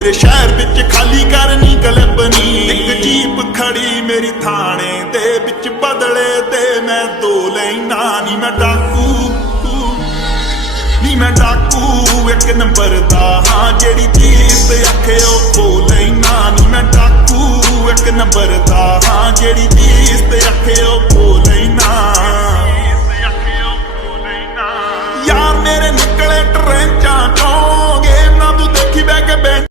तेरे शहर विच खाली करनी क्लब नी, एक जीप खड़ी मेरी थाने दे विच बदले ते मैं दो लैना नी। मैं डाकू नी, मैं डाकू एक नंबर दा हाँ, जेड़ी